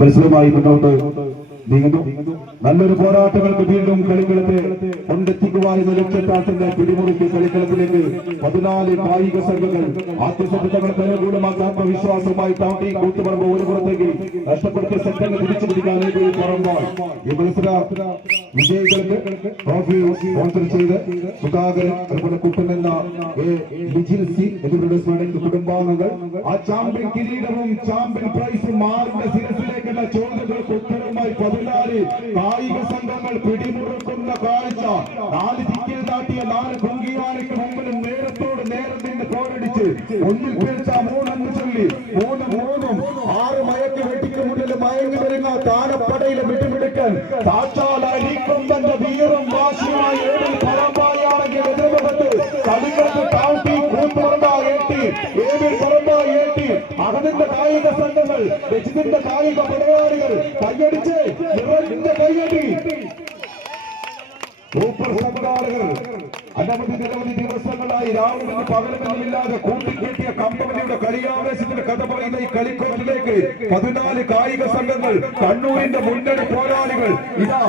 മത്സരമായി മുന്നോട്ട് നീങ്ങുന്നു. നല്ലൊരു പോരാട്ടങ്ങൾക്ക് വീണ്ടും കളിക്കളത്തെ കൊണ്ടെത്തിക്കുവാനുള്ള ലക്ഷ്യത്താട്ടന്റെ പിടിമുറുക്കി കളിക്കളത്തിലേക്ക് 14 കായിക സംഘങ്ങൾ ആത്മസംഘടനകൾക്ക് അനുകൂലമാക്കി ആത്മവിശ്വാസവുമായി താണ്ടി കൂത്തുപറമ്പ് ഒരു പുറത്തേക്ക് നഷ്ടപ്പെടുത്തിയ സംഘങ്ങൾ തിരിച്ചു പിടിക്കാൻ പറമ്പാൾ ഈ മത്സര വിജയികൾക്ക് ട്രോഫി സ്പോൺസർ ചെയ്ത് സുധാകരൻ അതുപോലെ കുട്ടൻ എന്ന ലിജിൽസി എന്നിവരുടെ സ്മരണ കുടുംബാംഗങ്ങൾ ആ ചാമ്പ്യൻ കിരീടവും ചാമ്പ്യൻ പ്രൈസും മാറിന്റെ ശിരസിലേക്കുള്ള ചോദ്യങ്ങൾക്ക് ഉത്തരവുമായി 14 കായിക സംഘങ്ങൾ പിടിമുറുക്കുന്ന കാഴ്ച. 4 ദിക്കിൽ നാട്ടിയ 4 കുങ്കിയാനയ്ക്ക് മുമ്പിലും നേരത്തോട് നേരം നിന്ന് പോരടിച്ച് ഒന്നിൽ പേഴ്ച 3 ചൊല്ലി 3 6 മയക്ക് വെട്ടിക്ക് മുന്നിൽ മയങ്ങി വരുന്ന താനപ്പടയിലെ വിട്ടുപിടിക്കാൻ സാക്ഷാൽ അരിക്കൊമ്പന്റെ വീറും വാശിയുമായി ഏതിൽ പറമ്പായാണെങ്കിൽ എതിർമുഖത്ത് കളികൾക്ക് താഴ്ത്തി കൂത്തുപറമ്പായേറ്റി ഏതിൽ പറമ്പായേറ്റി അകതിന്റെ കായിക സംഘങ്ങൾ രജിതിന്റെ കായിക പടയാളികൾ കയ്യടിച്ച് നിറഞ്ഞ കയ്യടി. സൂപ്പർ സംഘാടകർ നിരവധി ദിവസങ്ങളായി രാവിലെ പകലമെന്നുമില്ലാതെ കൂട്ടിക്കെട്ടിയ കമ്പനിയുടെ കളിയാവേശത്തിന്റെ കഥ പറയുന്ന ഈ കളിക്കോട്ടിലേക്ക് 14 കായിക സംഘങ്ങൾ കണ്ണൂരിന്റെ മുന്നണി പോരാളികൾ ഇതാ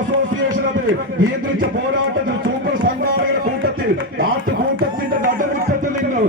അസോസിയേഷൻ അത് നിയന്ത്രിച്ച പോരാട്ടത്തിൽ സൂപ്പർ സംഘാടകരുടെ കൂട്ടത്തിൽ നാട്ടുകൂട്ടത്തിന്റെ നടുമുറ്റത്തിൽ നിന്ന്